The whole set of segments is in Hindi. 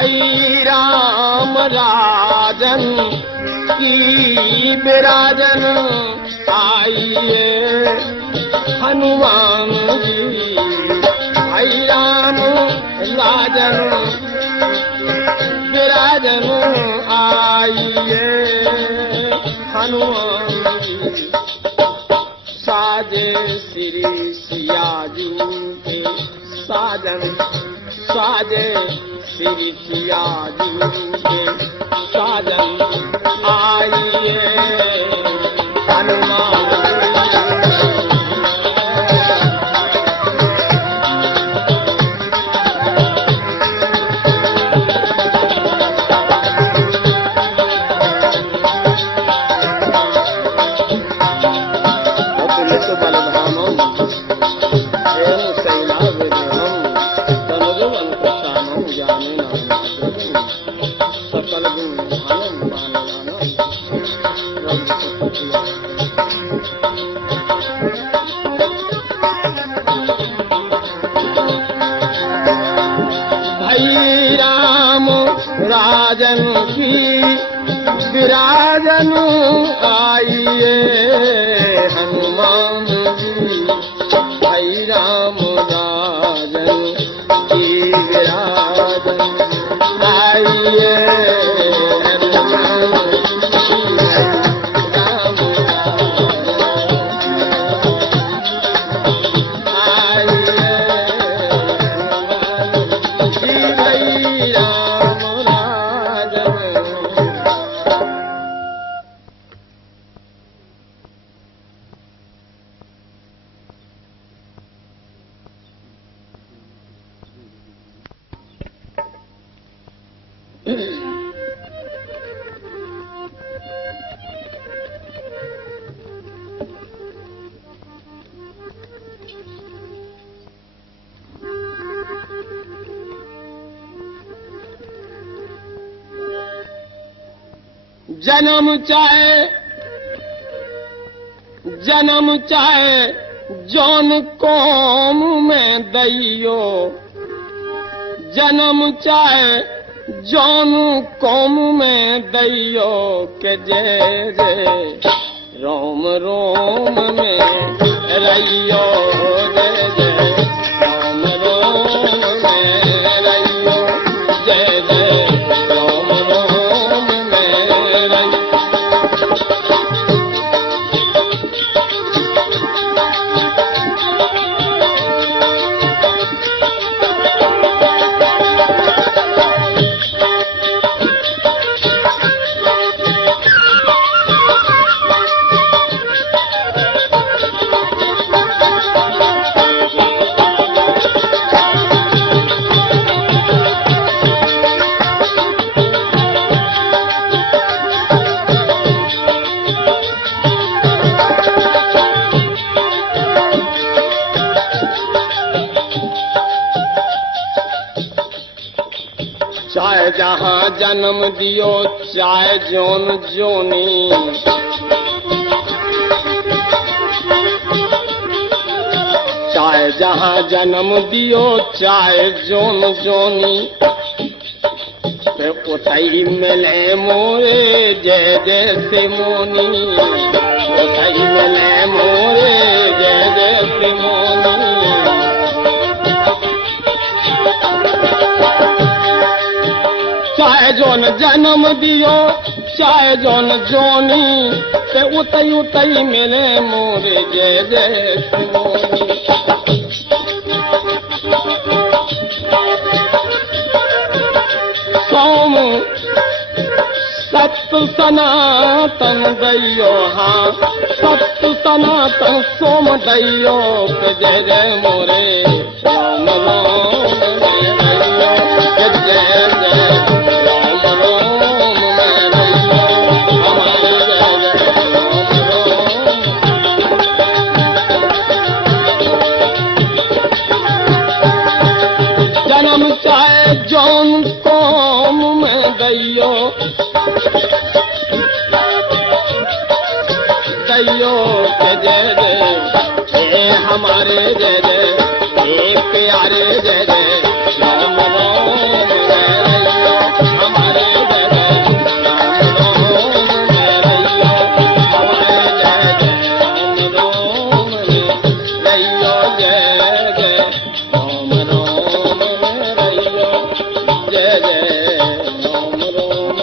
भई राम राजन की विराजन आइए हनुमान जी। भई राम राजन विराजन आइए हनुमान जी। साजे श्री सियाजू के साजन, साजे श्री सियाजू के साजन आइए हनुमान राजन की विराजन आइए हनुमान जी। भई राम राजन की विराजन आइए हनुमान जन्म चाहे जौन कौम में दैयो, जन्म चाहे जौन कौम में दैयो के जय जय रोम रोम में रहियो जय जय रोम रोम में रहियो जय जय रोम रोम में रहियो। चाहे जहाँ जन्म दियो चाहे जोन जोनी, चाहे जहाँ जन्म दियो चाहे जोन जोनी, पे उतई मिले मोरे जय जय से मोनी, उतई मिले मोरे जय जय से मोनी। चाहे जोन जन्म दियो चाहे जोन जोनी, ते उतई उतई मिले मोरे जय जय से मोनी। सोम सत्य सनातन दैयो, हाँ सत्य सनातन सोम दैयो पे जय जय मोरे राम राम जय जय जय जौन कौम में दैयो दैयो के जय जय हे हमारे जय जय हे प्यारे जय जय राम राम जय जय राम राम।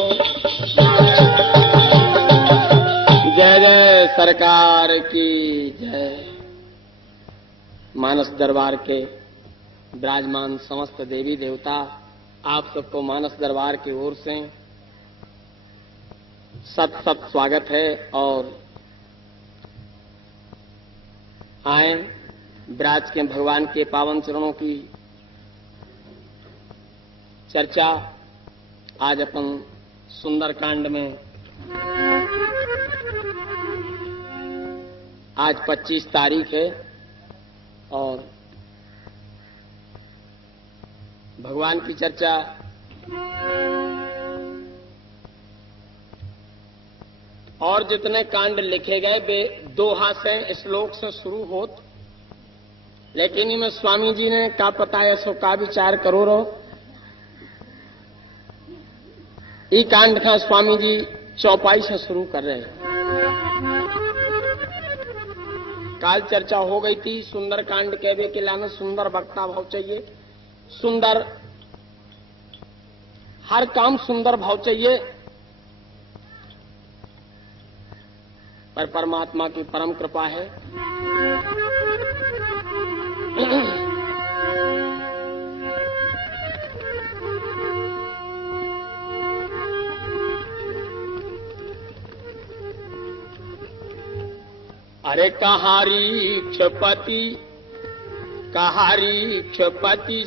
जय जय सरकार की जय। मानस दरबार के विराजमान समस्त देवी देवता, आप सबको मानस दरबार की ओर से सत सत स्वागत है। और आए विराज के भगवान के पावन चरणों की चर्चा आज अपन सुंदरकांड में। आज 25 तारीख है और भगवान की चर्चा और जितने कांड लिखे गए वे दोहा से, श्लोक से शुरू होत, लेकिन इनमें स्वामी जी ने का पता है सो का विचार करो रो। ई कांड का स्वामी जी चौपाई से शुरू कर रहे हैं। काल चर्चा हो गई थी सुंदर कांड कहवे के लाने सुंदर वक्ता भाव चाहिए, सुंदर हर काम सुंदर भाव चाहिए। पर परमात्मा की परम कृपा है। अरे कहारी क्षपति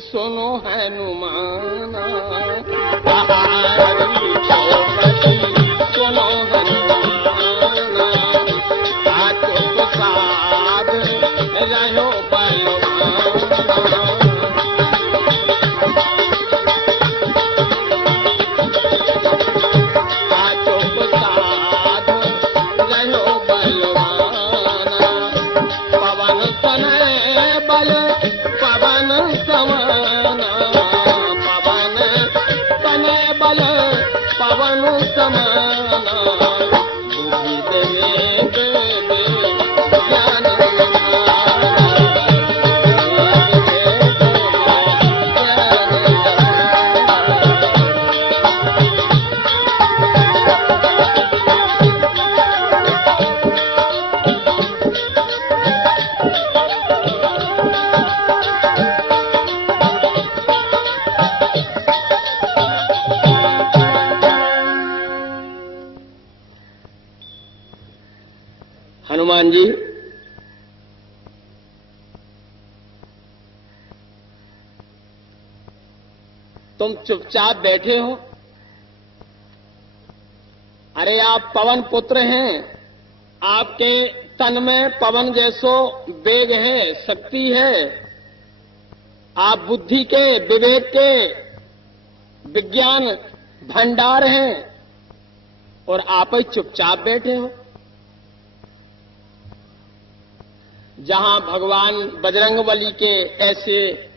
सुनो हनुमाना, कहारी क्षपति सुनो हनुमाना, आतो प्रसाद रहो बलवाना। आतो प्रसाद रहो बलवाना, पवन तनय बल पवन समाना, पवन तनय बल पवन समाना, बुद्धि विवेक ज्ञान हनुमान जी तुम चुपचाप बैठे हो। अरे आप पवन पुत्र हैं, आपके तन में पवन जैसो वेग है, शक्ति है। आप बुद्धि के, विवेक के, विज्ञान भंडार हैं और आप ही चुपचाप बैठे हो। जहां भगवान बजरंगबली के ऐसे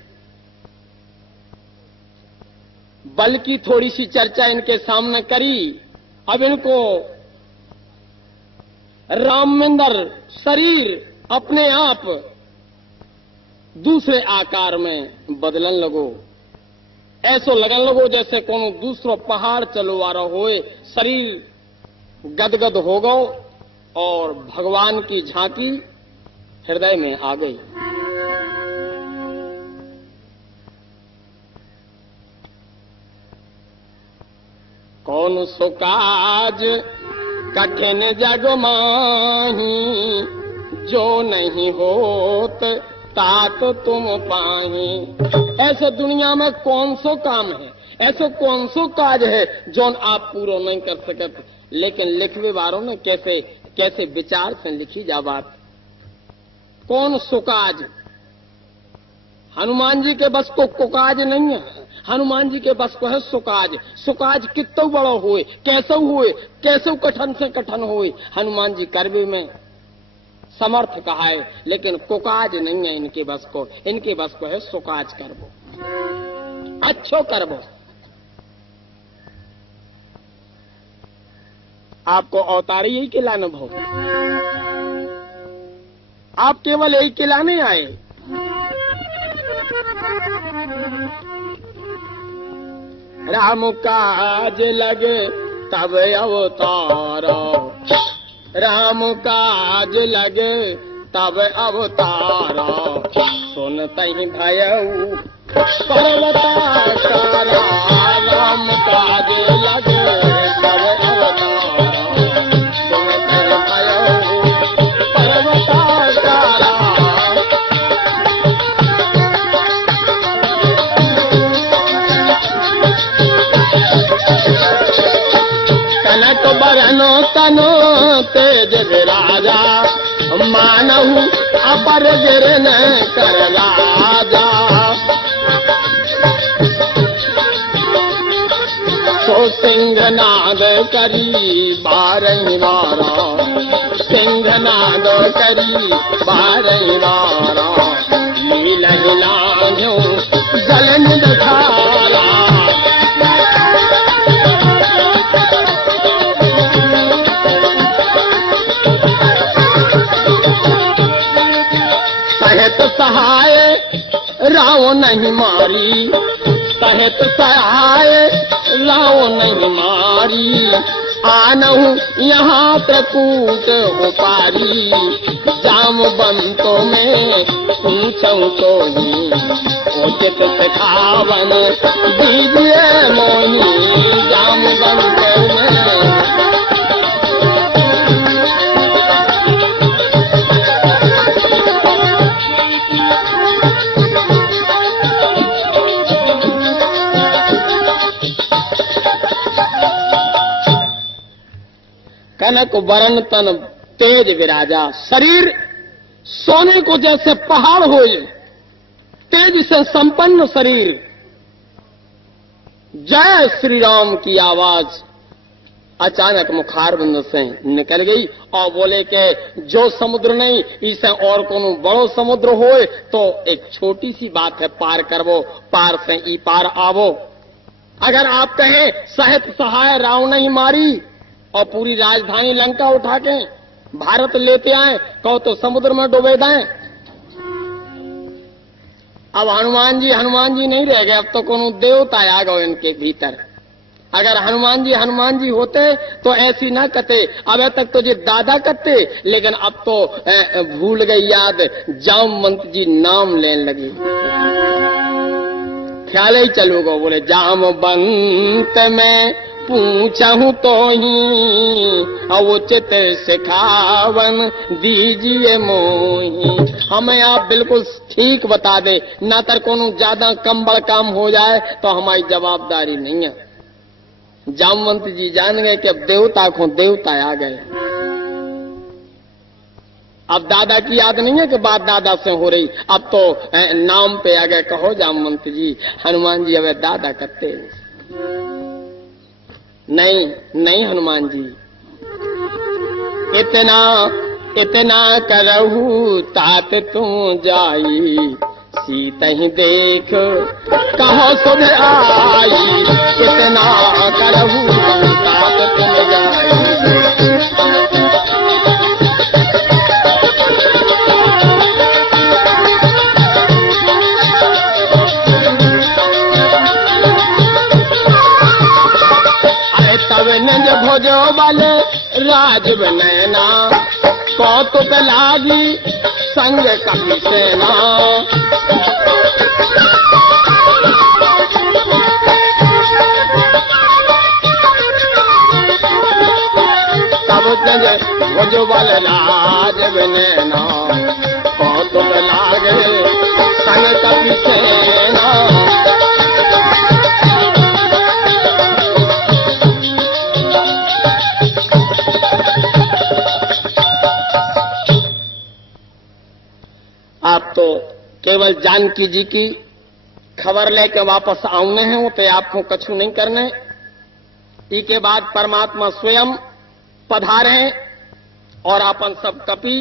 बल की थोड़ी सी चर्चा इनके सामने करी, अब इनको रामेंद्र शरीर अपने आप दूसरे आकार में बदलन लगो। ऐसो लगन लगो जैसे कोनो दूसरो पहाड़ चलो आ रहा होए, शरीर गदगद हो गो और भगवान की झांकी हृदय में आ गई। कौन सो काज कठिन जग माही, जो नहीं होत तात तुम पाही। ऐसे दुनिया में कौन सो काम है, ऐसो कौन सो काज है जो आप पूरा नहीं कर सकते, लेकिन लिखवे वालों ने कैसे कैसे विचार से लिखी जा बात। कौन सुकाज, हनुमान जी के बस को कुकाज नहीं है, हनुमान जी के बस को है सुकाज। सुकाज कितो बड़ो हुए, कैसो कठन से कठन हुए, हनुमान जी करवे में समर्थ कहा है, लेकिन कुकाज नहीं है इनके बस को। इनके बस को है सुकाज करबो, अच्छो करबो। आपको अवतार यही खिलाना भाव, आप केवल यही खिलाने आए। राम काज लगे तब अवतारा, राम काज लगे तब अवतारा, सुनतहि भयऊ पर्वताकारा, राम काज लगे तब अवतारा, सुनतहि भयऊ पर्वताकारा। कनक बरनो तनो तेज विराजा, मानहु अपर गिरन कर राजा, सो सिंहनाद करी बारही बारा, सिंहनाद करी बारही बारा, नील लांघो जल निधारा, सहित सहाय राव नहीं मारी, सहित सहाय राव नहीं मारी, आनहु यहाँ प्रकूट उपारी, जामवंतों में पूछूं तो ही उचित सिखावन दीजिए मोही, जामवंतों में कनक वरण तन तेज विराजा, शरीर सोने को जैसे पहाड़ होए, तेज से संपन्न शरीर। जय श्री राम की आवाज अचानक मुखारबंद से निकल गई और बोले के जो समुद्र नहीं इसे और कोनो बड़ो समुद्र होए तो एक छोटी सी बात है, पार करवो, पार से ई पार आवो। अगर आप कहें सहित सहाय राव नहीं मारी और पूरी राजधानी लंका उठा के भारत लेते आए, कहो तो समुद्र में डुबे दें। अब हनुमान जी नहीं रह गए, अब तो कोनो देवता आ गए इनके भीतर। अगर हनुमान जी होते तो ऐसी ना कहते, अब तक तो ये दादा कहते, लेकिन अब तो भूल गई याद, जामवंत जी नाम लेने लगी। ख्याल ही चलूगा, बोले जामवंत में पूछूं तो ही उचित सिखावन दीजिए मोही, हमें आप बिल्कुल ठीक बता दे, ना तर कोनो ज्यादा कम बड़ काम हो जाए तो हमारी जवाबदारी नहीं है। जामवंत जी जान गए कि अब देवता को देवता आ गए। अब दादा की याद नहीं है कि बात दादा से हो रही, अब तो नाम पे आ गए। कहो जामवंत जी, हनुमान जी अब दादा करते नहीं हनुमान जी, इतना करहु तात तू जाई, सीत ही देख कहो सुध आई, इतना करहु तात तुम जाई। नंज भोजो बल राज बनैना, कौतुक लागी संग कपि सेना, तब नंज भोजो बल राज बनैना, कौतुक लागे संग कपि सेना। आप तो केवल जानकी जी की खबर लेके वापस आउने हैं, वो तो आपको कछु नहीं करने। इसके बाद परमात्मा स्वयं पधारे और अपन सब कपि,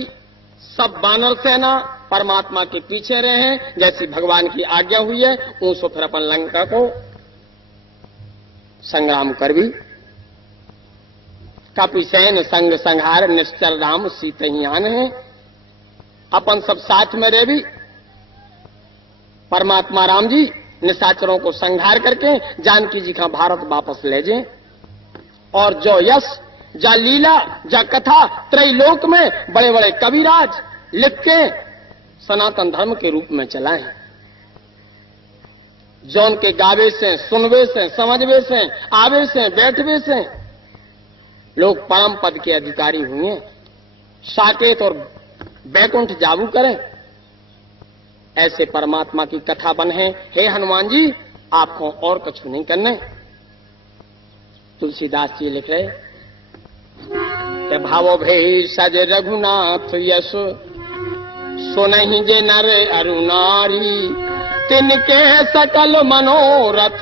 सब बानर सेना परमात्मा के पीछे रहे हैं, जैसी भगवान की आज्ञा हुई है। उनसे फिर अपन लंका को संग्राम कर भी। कपिसैन संग संहार निश्चर राम सीत आन है। अपन सब साथ में रह भी। परमात्मा राम जी निशाचरों को संहार करके जानकी जी का भारत वापस ले जाए और जो यश जा लीला जा कथा त्रैलोक में बड़े बड़े कविराज लिख के सनातन धर्म के रूप में चलाएं। जौन के गावे से, सुनवे से, समझवे से, आवे से, बैठवे से लोग परम पद के अधिकारी हुए, साकेत और बैकुंठ जाबू करें, ऐसे परमात्मा की कथा बने। हे हनुमान जी, आपको और कुछ नहीं करना। तुलसीदास जी लिख रहे कि भावो भेषज रघुनाथ यश सुनहि जे नर अरु नारी, तिनके सकल मनोरथ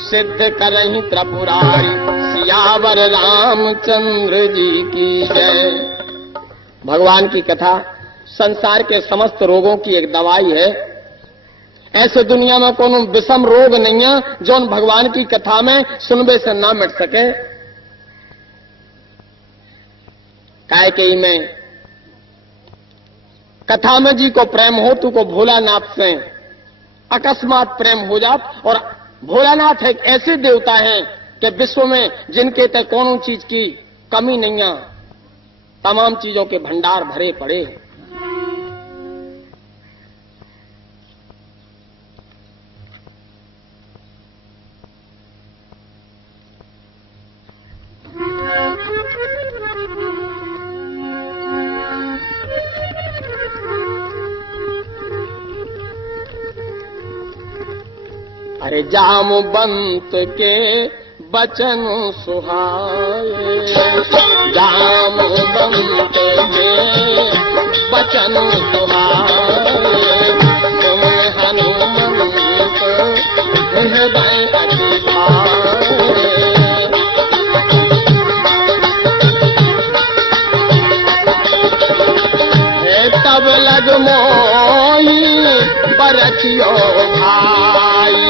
सिद्ध करहि त्रिपुरारी। सियावर रामचंद्र जी की जय। भगवान की कथा संसार के समस्त रोगों की एक दवाई है। ऐसे दुनिया में कोनो विषम रोग नहीं है जो भगवान की कथा में सुनबे से ना मिट सके। काय के में कथा में जी को प्रेम हो तू को भोलानाथ से अकस्मात प्रेम हो जात। और भोलानाथ एक ऐसे देवता हैं कि विश्व में जिनके तक कोनो चीज की कमी नहीं है, तमाम चीजों के भंडार भरे पड़े। अरे जामवंत के बचन सुहाए, जामवंत के बचन सुहाए, तुम हनुमंत हृदय अति भाए। तब लग मोई बरछियो भाई,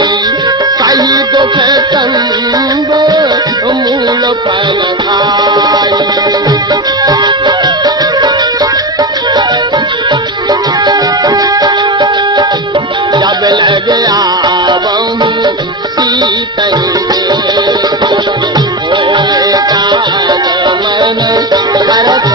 सही दुख कंद मूल फल खाई। जब लग आवहु सीतहि होए काज मन भरत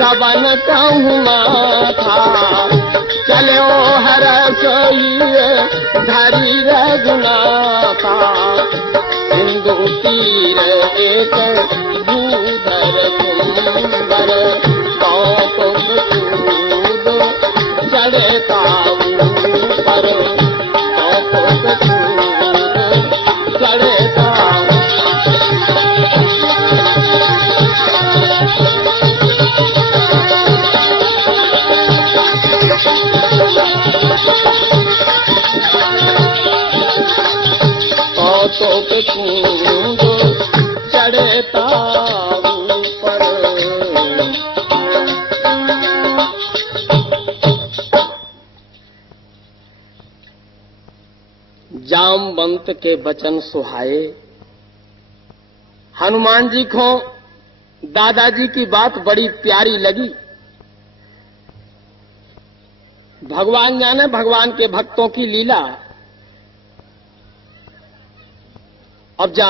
सबन कहूँ माथा, चलो हर सोइए धरी रघुनाथा। सिंधु तीर एक भूधर कुंवर, कौतुक सूद चढ़े काबू पर, कौतुक सूद चढ़े काबू। तो पे कूद चढ़े ताऊ पर। जामवंत के वचन सुहाए। हनुमान जी को दादाजी की बात बड़ी प्यारी लगी। भगवान जाने भगवान के भक्तों की लीला। अब जा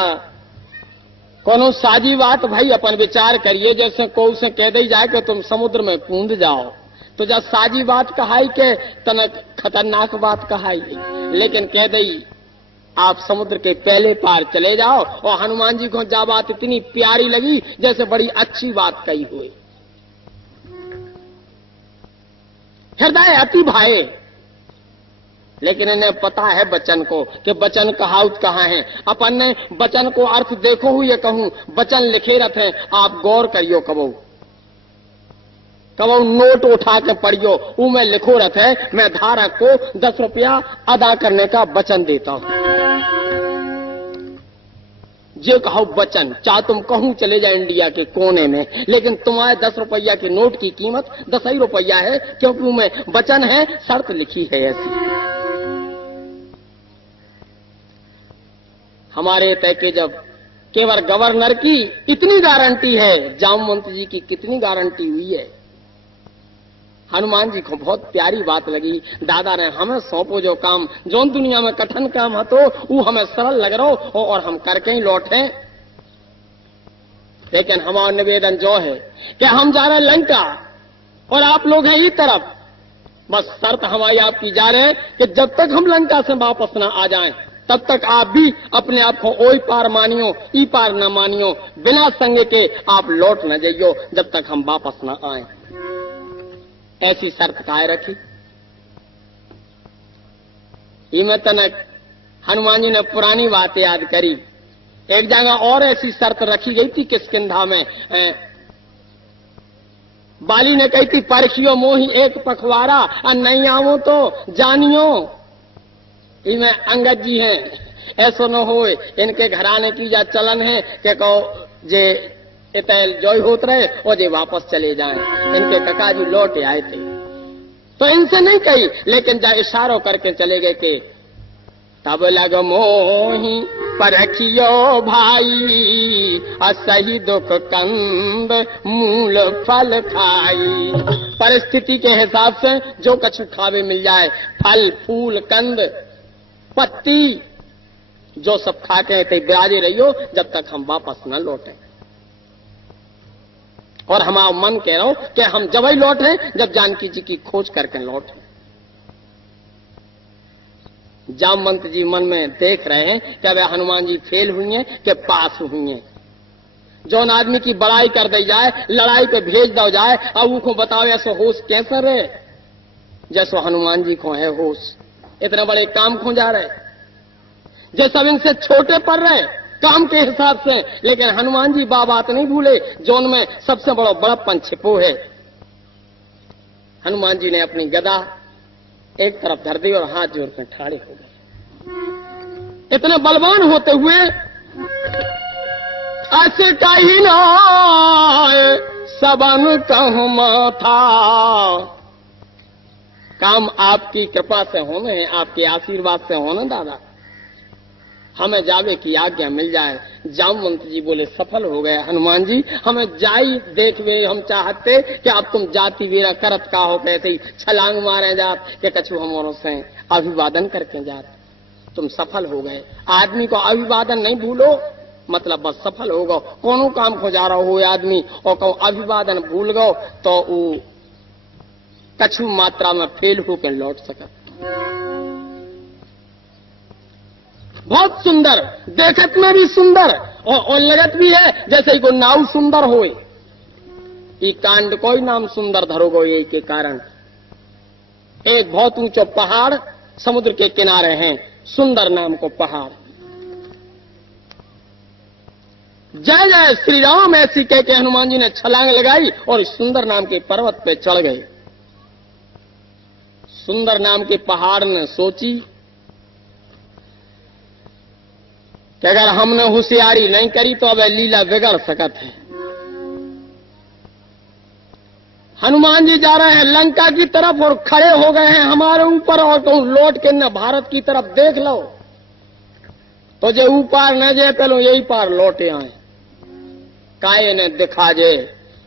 कोनो साजी बात भाई अपन विचार करिए, जैसे को से कह दी जाए कि तुम समुद्र में कूद जाओ, तो जा साजी बात कहाई के तनक खतरनाक बात कहाई, लेकिन कह दी आप समुद्र के पहले पार चले जाओ। और हनुमान जी को जा बात इतनी प्यारी लगी जैसे बड़ी अच्छी बात कही हुई। हृदय अति भाए, लेकिन इन्हें पता है बचन को कि बचन कहावत कहाँ है। अपन ने बचन को अर्थ देखो हुए कहूं, बचन लिखे रहते हैं, आप गौर करियो। कबो कबो नोट उठा के पढ़ियो, वो मैं लिखो रहते है, मैं धारक को 10 रुपया अदा करने का वचन देता हूं। जो कहो वचन, चाहे तुम कहूं चले जाए इंडिया के कोने में, लेकिन तुम्हारे 10 रुपया के नोट की कीमत 10 ही रुपया है, क्योंकि उनमें वचन है, शर्त लिखी है ऐसी। हमारे तय के जब केवल गवर्नर की इतनी गारंटी है, जामवंत जी की कितनी गारंटी हुई है। हनुमान जी को बहुत प्यारी बात लगी। दादा ने हमें सौंपो जो काम, जो दुनिया में कठिन काम है तो वो हमें सरल लग रहा हो और हम करके ही लौटे। लेकिन हमारा निवेदन जो है कि हम जा रहे हैं लंका और आप लोग हैं ई तरफ, बस शर्त हमारी आपकी जा रहे हैं कि जब तक हम लंका से वापस ना आ जाएं, तब तक आप भी अपने आप को ओई पार मानियो, ई पार न मानियो, बिना संग के आप लौट न जाइयो जब तक हम वापस न आए। ऐसी शर्त काय रखी। इमें तनक हनुमान जी ने पुरानी बात याद करी। एक जगह और ऐसी शर्त रखी गई थी किष्किंधा में। बाली ने कही थी, परखियो मोही एक पखवाड़ा, और नहीं आवो तो जानियो। इनमें अंगद जी हैं, ऐसो न हो इनके घराने की जा चलन है कि कहो जे इतैल जोई होत रहे और जे वापस चले जाएं। इनके कका जी लौट आए थे तो इनसे नहीं कही, लेकिन जा इशारों करके चले गए कि तब लग मोही परखियो भाई, असही दुख कंद मूल फल खाई। परिस्थिति के हिसाब से जो कछु खावे मिल जाए, फल फूल कंद पत्ती जो सब खाते हैं, ते बिराजे रहियो जब तक हम वापस न लौटे। और हमारा मन कह रहा हूं कि हम जब ही लौटे जब जानकी जी की खोज करके लौटे। जामवंत जी मन में देख रहे हैं कि अब हनुमान जी फेल हुई हैं कि पास हुई हैं। जौन आदमी की बड़ाई कर दी जाए, लड़ाई पे भेज दो जाए, अब उनको बताओ ऐसा होश कैसा रहे जैसो हनुमान जी को है होश। इतने बड़े काम खो जा रहे, जो सब इनसे छोटे पड़ रहे काम के हिसाब से, लेकिन हनुमान जी बात नहीं भूले जो उनमें सबसे बड़ा बड़प्पन छिपो है। हनुमान जी ने अपनी गदा एक तरफ धर दी और हाथ जोड़ कर ठाड़े हो गए। इतने बलवान होते हुए ऐसे कही ना सबन कहूं माथा। काम आपकी कृपा से होने हैं, आपके आशीर्वाद से होना दादा, हमें जावे की आज्ञा मिल जाए। जामवंत जी बोले सफल हो गए हनुमान जी, हमें जाई देखवे हम चाहते कि अब तुम जाति वीरा करत का हो, कैसे ही छलांग मारे जात कि कछु हमारों से अभिवादन करके जात। तुम सफल हो गए। आदमी को अभिवादन नहीं भूलो, मतलब बस सफल हो गो। कोनो काम को जा रहा हो आदमी और कहो अभिवादन भूल गो तो वो कछु मात्रा में फेल होकर लौट सका। बहुत सुंदर, देखत में भी सुंदर और लगत भी है जैसे को नाव सुंदर होए। ये कांड कोई नाम सुंदर धरोगो ये के कारण। एक बहुत ऊंचा पहाड़ समुद्र के किनारे हैं, सुंदर नाम को पहाड़। जय जय श्री राम ऐसी कह के हनुमान जी ने छलांग लगाई और सुंदर नाम के पर्वत पे चढ़ गए। सुंदर नाम के पहाड़ ने सोची कि अगर हमने होशियारी नहीं करी तो अब लीला बिगड़ सकत है। हनुमान जी जा रहे हैं लंका की तरफ और खड़े हो गए हैं हमारे ऊपर और कहूं लौट के न भारत की तरफ देख लो तो जे ऊपर न जे पहलो यही पार लौटे आए। काय ने दिखा जे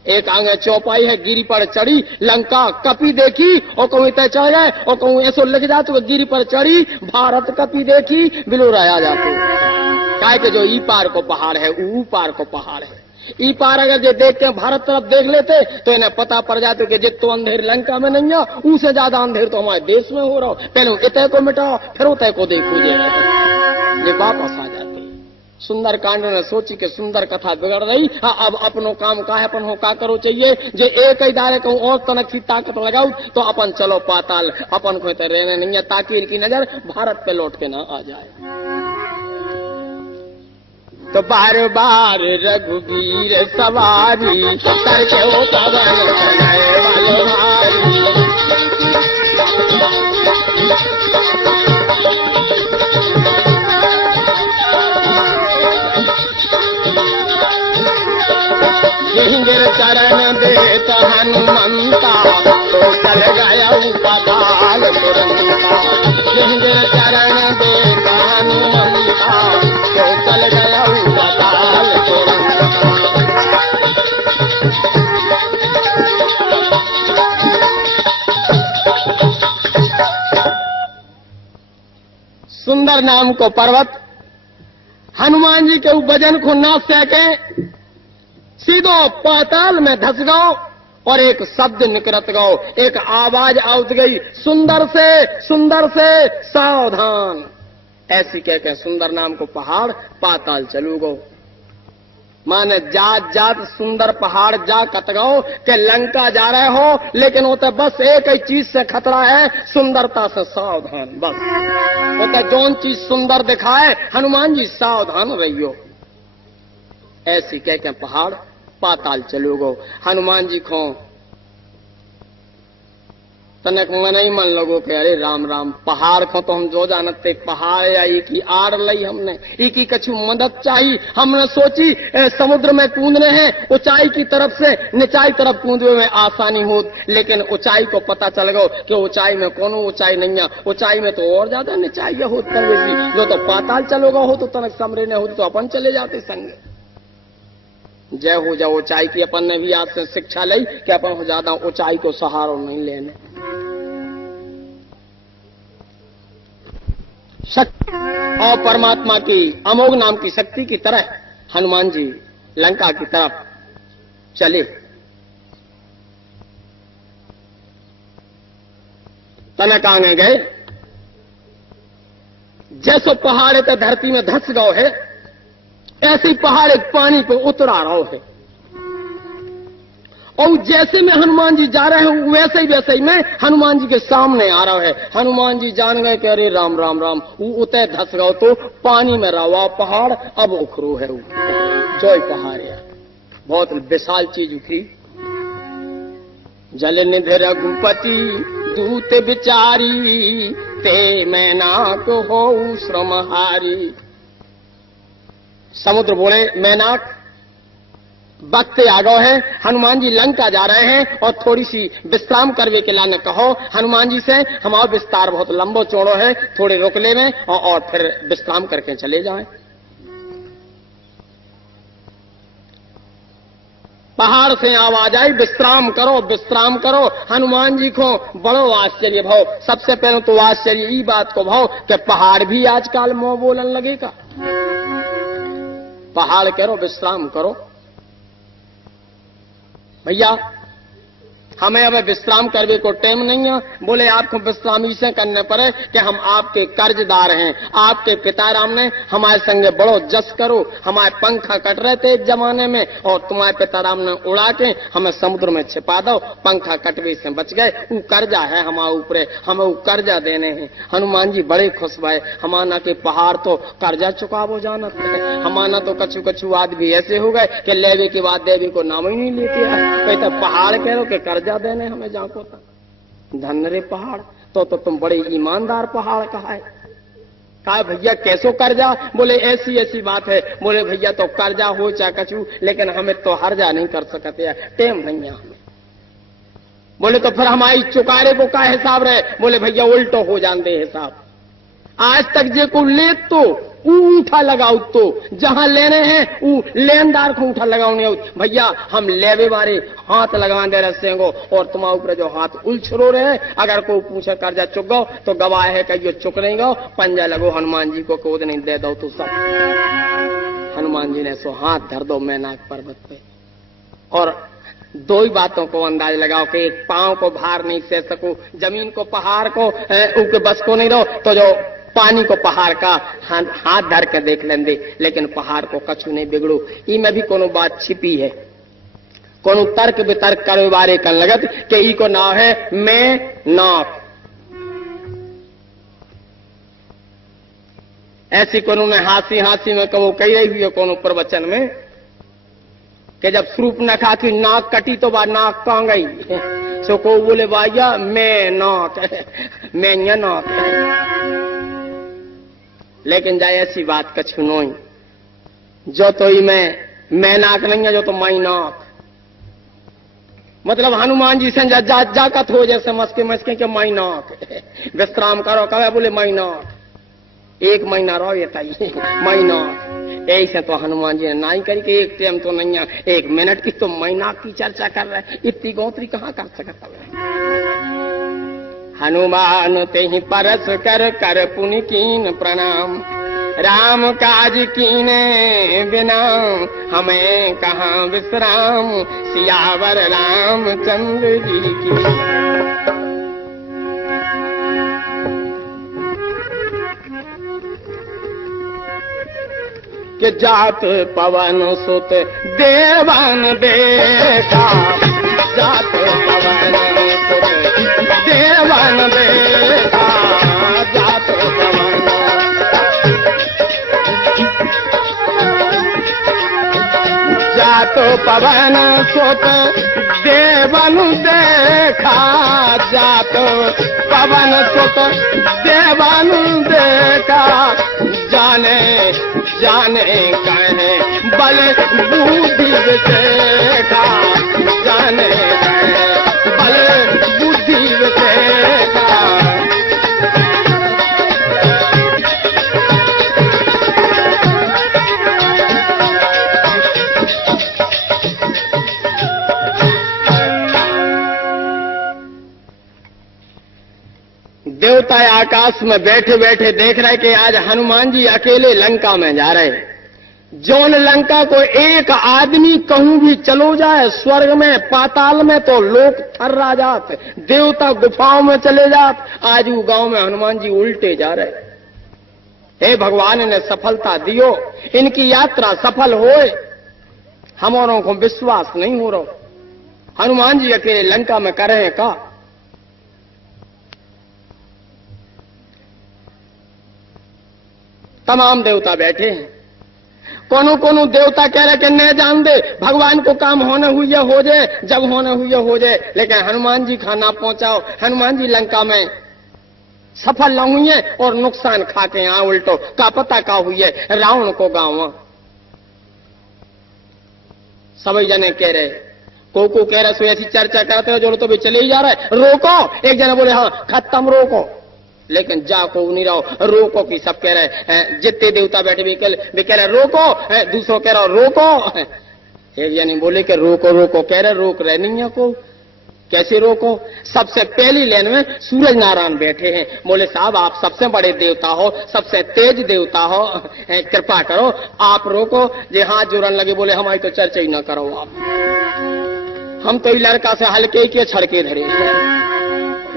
एक आगे चौपाई है, गिरी पर चढ़ी लंका कपी देखी और कहूं इतने चढ़ गए और कहूं ऐसो लिख जाते गिरी पर चढ़ी भारत कपी देखी बिलो राया जाते। काय के जो ई पार को पहाड़ है ऊ पार को पहाड़ है। ई पार अगर जे देख के भारत तरफ देख लेते तो इन्हें पता पड़ जाते कि जितो अंधेर लंका में नहीं है उससे ज्यादा अंधेर तो हमारे देश में हो रहा हो। पहले इतने को मिटाओ फिर उतने को देखो ये वापस आ जाते। सुंदर कांड ने सोची कि सुंदर कथा बिगड़ रही, अब अपनो काम का है अपन हो का करो चाहिए जे एक ही दायरे को और तनक सी ताकत लगाऊ तो अपन चलो पाताल, अपन को तो रहने नहीं है ताकि इनकी नजर भारत पे लौट के ना आ जाए। तो बार बार रघुवीर सवारी करके ओ पवन चलाए वाले भारी। सुंदर नाम को पर्वत हनुमान जी के वजन को ना सके, सीधो पाताल में धस गओ और एक शब्द निकलत गओ, एक आवाज आउट गई, सुंदर से सावधान। ऐसी कह के सुंदर नाम को पहाड़ पाताल चलू गो। माने जात जात सुंदर पहाड़ जा कत गओ के लंका जा रहे हो, लेकिन वो तो बस एक ही चीज से खतरा है, सुंदरता से सावधान। बस वो तो जौन चीज सुंदर दिखाए हनुमान जी सावधान रहियो। ऐसी कह के पहाड़ पाताल चलो गो। हनुमान जी को तनक मन ही मन लगो के अरे राम राम, पहाड़ को तो हम जो जानते पहाड़ या एक ही आड़ लई, हमने एक ही कछु मदद चाहिए। हमने सोची समुद्र में कूदने हैं, ऊंचाई की तरफ से निचाई तरफ कूदने में आसानी हो, लेकिन ऊंचाई को पता चल गो कि ऊंचाई में कोनो ऊंचाई नहीं है, ऊंचाई में तो और ज्यादा निचाई हो। जो तो पाताल चलोगा हो तो तनक समरे ने हो तो अपन चले जाते संग। जय हो जा ऊंचाई की अपन ने भी आज से शिक्षा ली कि अपन ज्यादा ऊंचाई को सहारा नहीं लेने। शक्ति और परमात्मा की अमोघ नाम की शक्ति की तरह हनुमान जी लंका की तरफ चले। तनक आगे गए, जैसो पहाड़ पे धरती में धस गओ है, ऐसे ही पहाड़ एक पानी पे उतरा रहा है। और जैसे में हनुमान जी जा रहे हैं वैसे ही मैं हनुमान जी के सामने आ रहा है। हनुमान जी जान गए कि अरे राम राम राम, वो उतरे धस गओ तो पानी में रवा पहाड़ अब उखरू है। जोई पहाड़ है, बहुत विशाल चीज उखरी। जल निधि रघुपति दूत बिचारी, ते मैनाक हो श्रमहारी। समुद्र बोले मैनाक वक्त आ गए हैं, हनुमान जी लंका जा रहे हैं और थोड़ी सी विश्राम करवे के लाने कहो हनुमान जी से, हमारा विस्तार बहुत लंबो चौड़ो है, थोड़े रोक ले में और फिर विश्राम करके चले जाएं। पहाड़ से आवाज आई विश्राम करो विश्राम करो। हनुमान जी को बड़ो आश्चर्य भाव। सबसे पहले तो आश्चर्य ये बात को भाव कि पहाड़ भी आजकल मुंह बोलन लगेगा। पहाड़ करो विश्राम करो। भैया हमें अब विश्राम करने को टाइम नहीं है। बोले आपको विश्राम इसे करने पड़े कि हम आपके कर्जदार हैं। आपके पिता राम ने हमारे संगे बड़ो जस करो, हमारे पंखा कट रहे थे एक जमाने में और तुम्हारे पिता राम ने उड़ा के हमें समुद्र में छिपा दो, पंखा कटवे से बच गए। वो कर्जा है हमारे ऊपर, हमें वो कर्जा देने हैं। हनुमान जी बड़े खुश भये। हमारा के पहाड़ तो कर्जा चुकावो जाना, हमारा तो कछु कछु आदमी ऐसे हो गए कि लेवे के बाद देवी को नाम ही नहीं लेते। कहते पहाड़ कह लो कि कर्जा देने हमें जाको था। धन रे पहाड़, तो तुम बड़े ईमानदार पहाड़ कहा है। कहा भैया कैसो कर्जा? बोले ऐसी ऐसी बात है। बोले भैया तो कर्जा हो चाहे कछु, लेकिन हमें तो हर्जा नहीं कर सकते, टेम नहीं है हमें। बोले तो फिर हमारी चुकारे को क्या हिसाब रहे? बोले भैया उल्टो हो जानते हिसाब। आज तक जे को ले तो ऊँठा लगाओ, तो जहां लेने हैं वो लेनदार को ऊँठा लगाओ। भैया हम लेवे बारे हाथ लगा दे रहे और तुम्हारे ऊपर जो हाथ उलझो रहे, अगर कोई पूछे कर्जा चुक गो तो गवाह है कि चुक नहीं गो, पंजा लगो हनुमान जी को कोद नहीं दे दो तो सब। हनुमान जी ने सो हाथ धर दो मैनाक पर्वत पे और दो ही बातों को अंदाज लगाओ कि एक पांव को भार नहीं सह सको, जमीन को पहाड़ को उनके बस को नहीं रहो, तो जो पानी को पहाड़ का हाथ धर के देख लेंदे, लेकिन पहाड़ को कछु नहीं बिगड़ो। इनमें भी कोनो बात छिपी है, कोनो तर्क वितर्क करे बारे कर लगत कि ई को नाव है मैं नाक। ऐसी कोनो ने हासी हासी में कहो कही रही हुई कोनो प्रवचन में कि जब सूप न खा की नाक कटी तो बात नाक कहाँ गई। सो को बोले भैया मैं नाक मैं या नाक, लेकिन जाए ऐसी बात कछु नहीं। जो तो ही मैं नाक नहीं है, जो तो माई नाक। मतलब हनुमान जी से जाकत हो जैसे मस्के मस्के के माई नाक। विश्राम करो कहे बोले माई नाक, एक महीना रहो ये ताई माई नाक। ऐसे तो हनुमान जी ने नाई करी कि एक टाइम तो नहीं है, एक मिनट की तो महीना की चर्चा कर रहे, इतनी गौतरी कहाँ कर सकता है। हनुमान तेहि परस कर कर पुनि कीन प्रणाम। राम काज कीने बिना हमें कहाँ विश्राम, सियावर रामचंद्र जी की। कि जात पवन सुत देवन देखा, जात पवन सुत देवन देखा, जात पवन जात पवन सुत देवन देखा, जात पवन सुत देवन देखा। जाने जाने कहे बल बुद्धि विशेषा, जाने कहे बल बुद्धि विशेषा। देवता आकाश में बैठे बैठे देख रहे कि आज हनुमान जी अकेले लंका में जा रहे। जौन लंका को एक आदमी कहूं भी चलो जाए, स्वर्ग में पाताल में तो लोग थर्रा जात, देवता गुफाओं में चले जात। आज वो गांव में हनुमान जी उल्टे जा रहे। हे भगवान ने सफलता दियो, इनकी यात्रा सफल होए। हमारों को विश्वास नहीं हो रहा, हनुमान जी अकेले लंका में कर रहे हैं का। तमाम देवता बैठे हैं। कोनो कोनो देवता कह रहे कि न जान दे, भगवान को काम होने हुए हो जाए, जब होने हुए हो जाए, लेकिन हनुमान जी खाना पहुंचाओ। हनुमान जी लंका में सफल न हुए और नुकसान खा के यहाँ उल्टो का पता का हुए रावण को गाँव। सभी जने कह रहे, को कह रहे सो ऐसी चर्चा करते हो जो तो भी चले ही जा रहा है, रोको। एक जने बोले हाँ खत्म रोको, लेकिन जा को नहीं रहो, रोको की सब कह रहे। जितने देवता बैठे भी कह रहे रोको, दूसरों कह रहा रोको। एक जने बोले कि रोको रोको, कह रहे रोक रहे नहीं है को, कैसे रोको। सबसे पहली लाइन में सूरज नारायण बैठे हैं। बोले साहब आप सबसे बड़े देवता हो, सबसे तेज देवता हो, कृपा करो आप रोको। जे हाथ जोड़ने लगे बोले हमारी तो चर्चा ही ना करो आप, हम तो लड़का से हल्के के छड़के धरे,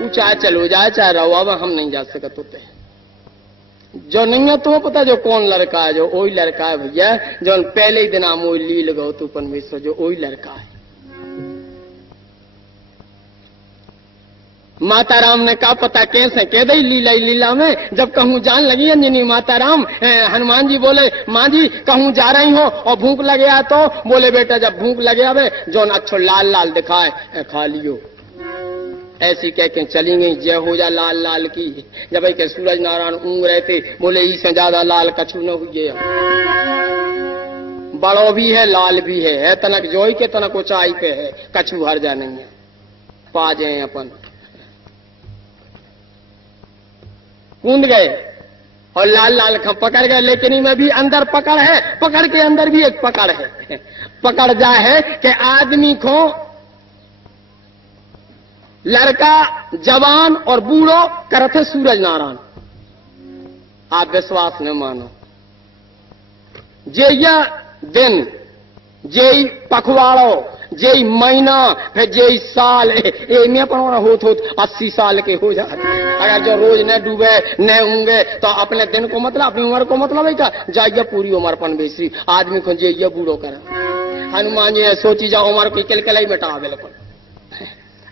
चाहे चलो जाए चाहे रहो, अब हम नहीं जा सकते होते। जो नहीं है तो पता जो कौन लड़का है, जो वही लड़का है भैया, जो पहले ही दिन आम लील गौ तू परमेश्वर, जो वही लड़का है। माता राम ने कहा पता कैसे कह दई लीला लीला में, जब कहूं जान लगी अंजनी माता राम। हनुमान जी बोले माँ जी कहूं जा रही हो और भूख लगे आ तो। बोले बेटा जब भूख लगे आवे जो अच्छो लाल लाल दिखाए खा लियो। ऐसी कह के चली गई, जय हो जा लाल लाल की। जब के सूरज नारायण ऊँग रहे थे, बोले इससे ज्यादा लाल कछु न हुई। बड़ो भी है लाल भी है तनक जोई के तनक ऊंचाई पे है, कछु हर जा नहीं है। पा जाए अपन कूद गए और लाल लाल पकड़ गए, लेकिन इनमें भी अंदर पकड़ है, पकड़ के अंदर भी एक पकड़ है। पकड़ जा है कि आदमी को लड़का जवान और बूढ़ो करते सूरज नारायण। आप विश्वास न मानो, जे यह दिन जे पखवाड़ो जे महीना फिर जे साल में अपन होत 80 साल के हो जाते। अगर जो रोज न डूबे न ऊँगे तो अपने दिन को मतलब अपनी उम्र को मतलब है क्या, जाइए पूरी उम्र पन बेसी आदमी को जे ये बूढ़ो करे। हनुमान जी ने सोची जाओ उम्र को किलकिला ही मिटा बिल्कुल।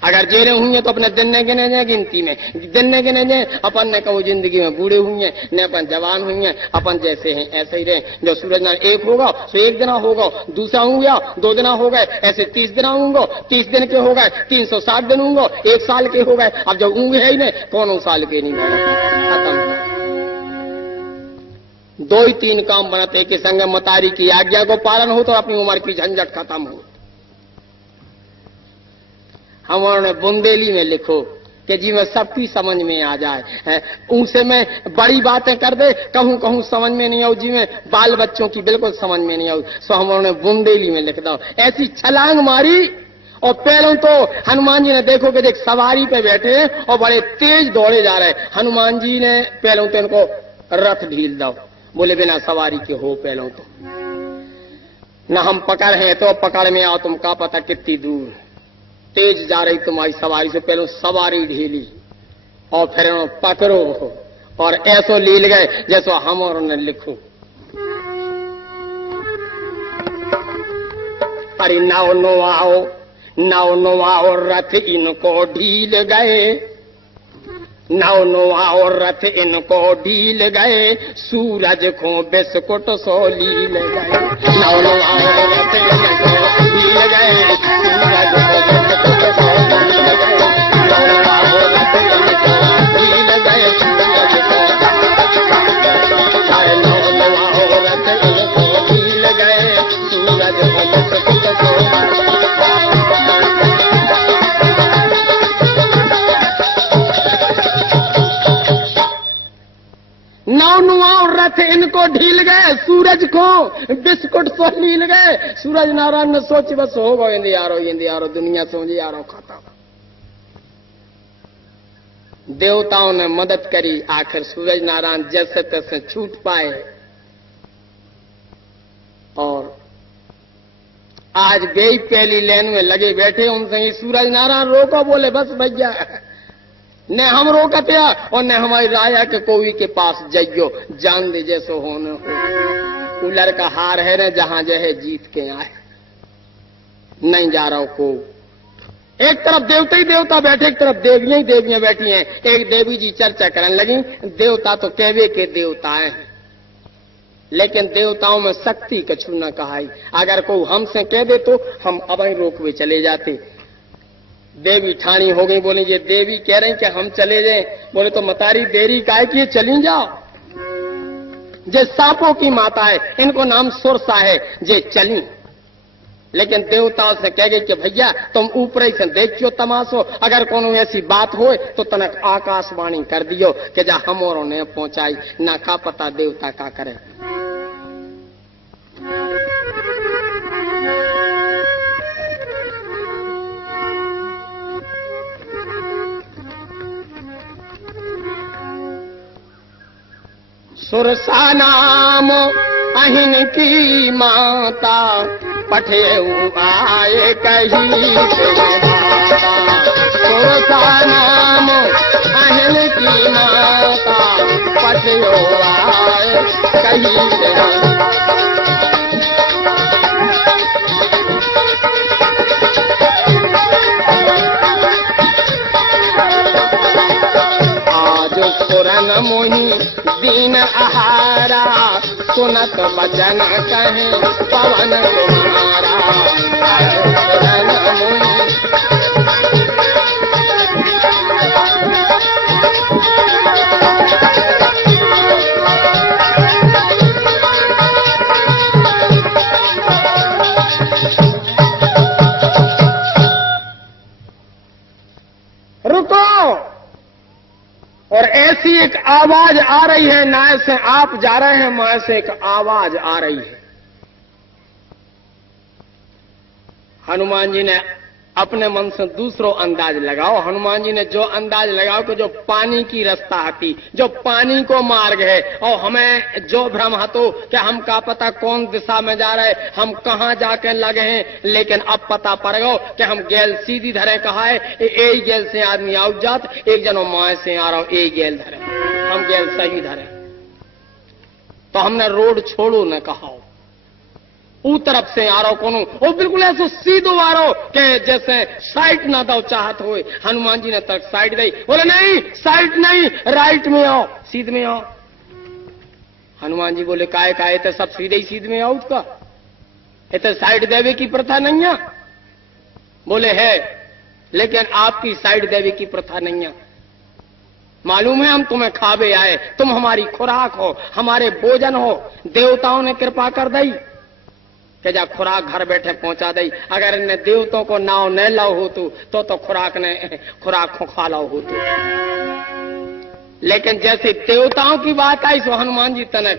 अगर जेरे हुए तो अपने दिन ने गिने जाए, गिनती में दिन ने गिने जाए। अपन ने कहो जिंदगी में बूढ़े हुए न अपन जवान हुए, अपन जैसे हैं ऐसे ही रहे। जो सूरज नारायण एक होगा तो एक दिन होगा, दूसरा हो गया 2 दिन हो गए, ऐसे 30 दिन होंगे, 30 दिन के हो गए 360 दिन होंगे, 1 साल के हो गए। अब जब ऊँगे है ही नहीं कौन साल के नहीं खत्म। 2 ही 3 काम बनाते कि संग मतारी की आज्ञा को पालन हो तो अपनी उम्र की झंझट खत्म हो। हमारे बुंदेली में लिखो कि जी में सबकी समझ में आ जाए। उनसे मैं बड़ी बातें कर दे कहूं कहूं समझ में नहीं आऊ, जी में बाल बच्चों की बिल्कुल समझ में नहीं आऊ। सो हमारे बुंदेली में लिख दो। ऐसी छलांग मारी और पहले तो हनुमान जी ने देखो कि देख सवारी पे बैठे हैं और बड़े तेज दौड़े जा रहे हैं। हनुमान जी ने पहले तो इनको रथ ढील दो, बोले बिना सवारी के हो पहले तो न हम पकड़ हैं तो पकड़ में आओ, तुम का पता कितनी दूर तेज जा रही तुम्हारी सवारी से, पहले सवारी ढीली और फिर पकड़ो और ऐसो लील गए जैसो हम और उन्हें लिखो। अरे नाव नुआओ रथ इनको ढील गए, नाव नुआओ रथ इनको ढील गए, सूरज को बिस्कुट सो लील गए। नाव नुआओ रथ इनको ढील गए, सूरज को बिस्कुट सो लील गए। नाव नुआओ रथ इनको ढील गए, सूरज को नाव नुआओ रथ इनको ढील गए, सूरज को बिस्कुट सो नाव नुआओ रथ इनको ढील गए, सूरज को बिस्कुट सो लील गए। सूरज नारायण ने सोची बस हो गो इंदी यारो दुनिया समझी यारो खाता। देवताओं ने मदद करी, आखिर सूरज नारायण जैसे तैसे छूट पाए और आज गई पहली लाइन में लगे बैठे। उनसे ही सूरज नारायण रोको, बोले बस भैया न हम रोकते और न हमारी राया के कोई के पास जाइयो, जान दे जैसो होने हो। कूलर का हार है न जहां जहे जीत के आए, नहीं जा रहा को। एक तरफ देवता ही देवता बैठे, एक तरफ देवियां ही देवियां बैठी हैं। एक देवी जी चर्चा करने लगी, देवता तो कहवे के देवता हैं, लेकिन देवताओं में शक्ति कछु न कहाई। अगर कोई हमसे कह दे तो हम अब ही रोकवे चले जाते। देवी ठानी हो गई, बोले ये देवी कह रहे हैं कि हम चले जाएं। बोले तो मतारी देरी काहे की, चली जाओ। जे सांपों की माता है, इनको नाम सुरसा है, जे चली। लेकिन देवताओं से कह गई कि भैया तुम ऊपर ही से देखियो तमाशो, अगर कोनो ऐसी बात हो तो तनक आकाशवाणी कर दियो कि जा हम और ने पहुंचाई, ना का पता देवता का करे। सुरसा नाम अहिन की माता, पठे आए कहीं से माता। सुरसा नाम अहिन की माता, पठे आए कहीं से। पुरन मोही दीन आहारा, सुनत वचन कहे पवन तुम्हारा। पुरन मोही रुको। और ऐसी एक आवाज आ रही है, ना से आप जा रहे हैं, मां से एक आवाज आ रही है। हनुमान जी ने अपने मन से दूसरो अंदाज लगाओ। हनुमान जी ने जो अंदाज लगाओ कि जो पानी की रास्ता आती, जो पानी को मार्ग है, और हमें जो भ्रम हतो कि हम का पता कौन दिशा में जा रहे, हम कहां जाके लगे हैं। लेकिन अब पता पड़ गो कि हम गेल सीधी धरे कहा है, एक गेल से आदमी आउट जात, एक जनो माए से आ रहा हो, एक गेल धरे, हम गेल सही धरे। तो हमने रोड छोड़ो न कहा, ऊ तरफ से आ रहा कोनो, वो बिल्कुल ऐसा सीधो आ रहा कि जैसे साइड ना दो चाहत हो। हनुमान जी ने तक साइड दी, बोले नहीं साइड नहीं, राइट में आओ, सीध में आओ। हनुमान जी बोले काहे काहे तो सब सीधे ही सीध में आओ उसका, इतने साइड देवे की प्रथा नहीं है। बोले है, लेकिन आपकी साइड देवे की प्रथा नहीं है। मालूम है हम तुम्हें खावे आए, तुम हमारी खुराक हो, हमारे भोजन हो। देवताओं ने कृपा कर दी कि जा खुराक घर बैठे पहुंचा दई। अगर इन्हें देवताओं को नाव न लाओ हो तो खुराक को खा लाओ हो। लेकिन जैसे देवताओं की बात आई, सो हनुमान जी तनक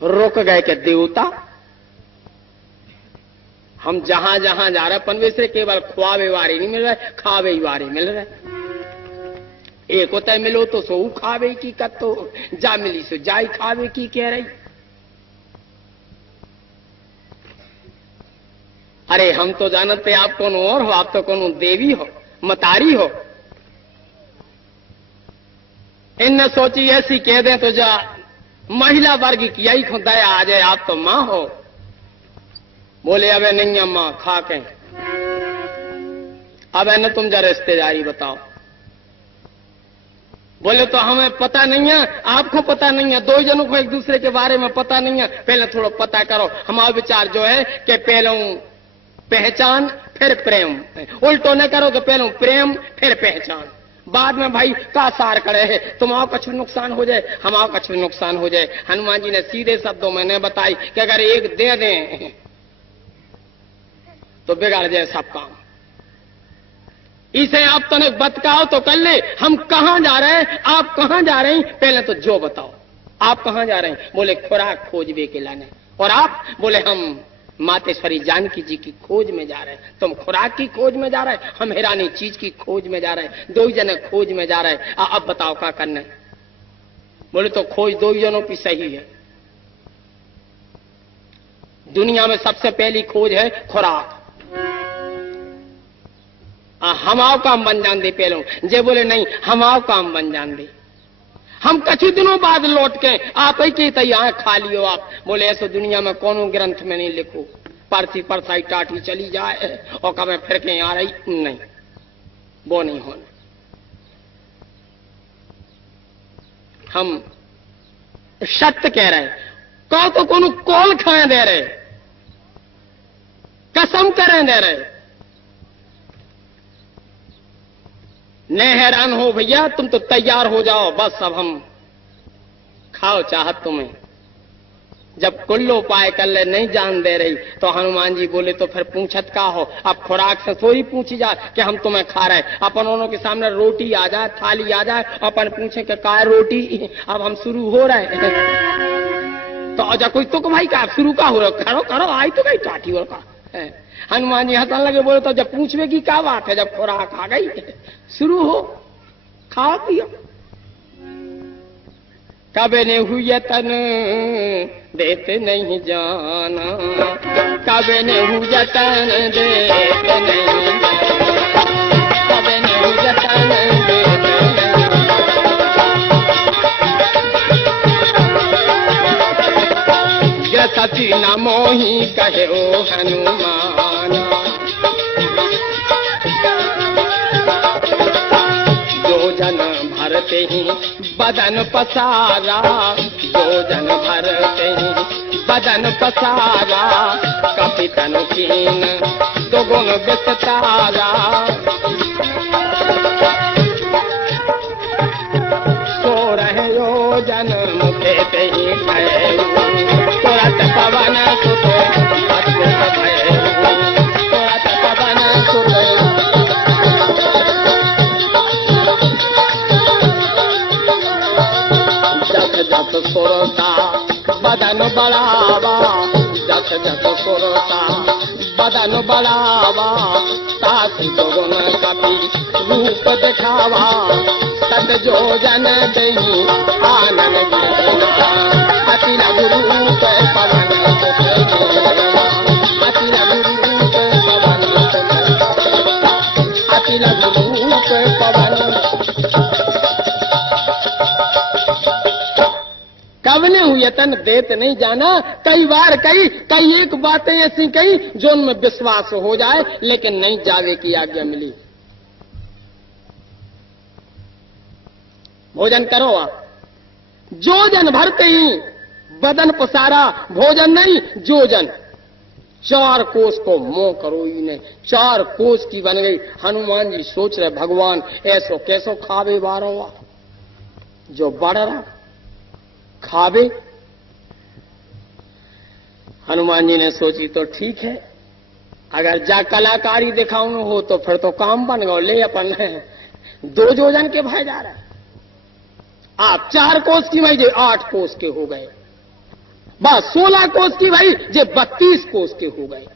रुक गए कि देवता हम जहां जहां जा रहे पनवेसरे केवल खुआवे वारे नहीं मिल रहे, खावे ही वारे मिल रहे। एक होता है मिलो तो सो खावे की कतो, जा मिली सो जाई खावे की कह रही। अरे हम तो जानते आप कौन और हो, आप तो कौन देवी हो, मतारी हो। इनने सोची ऐसी कह दें तो जा महिला वर्ग की यही खुदा आ जाए, आप तो मां हो। बोले अबे नहीं अम्मा खा के, अब है ना तुम जा रिश्तेदारी बताओ। बोले तो हमें पता नहीं है, आपको पता नहीं है, दो जनों को एक दूसरे के बारे में पता नहीं है, पहले थोड़ा पता करो। हमारा विचार जो है कि पहले पहचान फिर प्रेम, उल्टो न करो कि पहले प्रेम फिर पहचान, बाद में भाई का सार करे है, तुम्हारा कछु नुकसान हो जाए हमारा कछु नुकसान हो जाए। हनुमान जी ने सीधे शब्दों में ने बताई कि अगर एक दे दें तो बिगड़ जाए सब काम। इसे आप तने बतकाओ तो कर ले, हम कहां जा रहे हैं, आप कहां जा रहे हैं, पहले तो जो बताओ आप कहां जा रहे हैं। बोले खुराक खोजबे के लाने, और आप बोले हम मातेश्वरी जानकी जी की खोज में जा रहे हैं। तुम खुराक की खोज में जा रहे हैं, हम हैरानी चीज की खोज में जा रहे हैं, दो ही जने खोज में जा रहे हैं। अब बताओ क्या करना है। बोले तो खोज दो ही जनों की सही है। दुनिया में सबसे पहली खोज है खुराक। हमाओ काम बन जान दे पहले। जे बोले नहीं हमाओ काम बन जान दे, हम कुछ दिनों बाद लौट के आप ही के तैयार खा लियो आप। बोले ऐसे दुनिया में कौन ग्रंथ में नहीं लिखो, परसी परसाई टाटी चली जाए और कब फिर के आ रही नहीं, वो नहीं होना। हम सत्य कह रहे, कहो तो कौन कौल खाए दे रहे, कसम करें दे रहे। न हैरान हो भैया, तुम तो तैयार हो जाओ, बस अब हम खाओ चाहत तुम्हें। जब कुल्लो पाए कर ले नहीं जान दे रही तो हनुमान जी बोले तो फिर पूछत का हो। अब खुराक से थोड़ी पूछी जाए कि हम तुम्हें खा रहे, अपन दोनों के सामने रोटी आ जाए, थाली आ जाए, अपन पूछे कि का रोटी, अब हम शुरू हो रहे तो अजा कोई तो भाई का शुरू का हो रहा, करो करो आई तो गई टाटी और का। हनुमान जी हंसने लगे, बोले तो जब पूछवे की क्या बात है, जब खुराक आ गई शुरू हो, खाओ पियो। कबे ने हुए तन देते नहीं जाना, कबे ने हुए तन देते नहीं, कबे ने हुए तन देते नहीं। सती न मोही कहे ओ हनुमान, जो जन भरते ही बदन पसारा, जो जन भरते ही बदन पसारा, कपि तनु कीन दो गुण विस्तारा। सो रहे यो जन मुखे ते ही गए, तुरत पवन सुत अद्भुत भय, तुरत पवन सुत। जस जस सुरता बदन बढ़ावा, जस जस सुरता बदन बढ़ावा, तासी गुण कपि रूप दिखावा। सत जो जन दही आनन गिरना, अति लघु रूप पवन सुत गिरना, अति लघु रूप पवन सुत, अति लघु रूप पवन। कब ने हुए तन देत नहीं जाना, कई बार कई एक बातें ऐसी कही जो उनमें विश्वास हो जाए, लेकिन नहीं जावे की आज्ञा मिली। भोजन करो आप, जो जन भरते ही बदन पसारा, भोजन नहीं जो जन। 4 कोस को मोह करो ही नहीं, 4 कोस की बन गई। हनुमान जी सोच रहे भगवान ऐसो कैसो खावे बारो जो बढ़ रहा खावे। हनुमान जी ने सोची तो ठीक है, अगर जा कलाकारी दिखाऊं हो तो फिर तो काम बन गो, ले अपन 2 जोजन के भाई जा रहा है। आप 4 कोस की भाई जे 8 कोस के हो गए, बस 16 कोस की भाई जे 32 कोस के हो गए।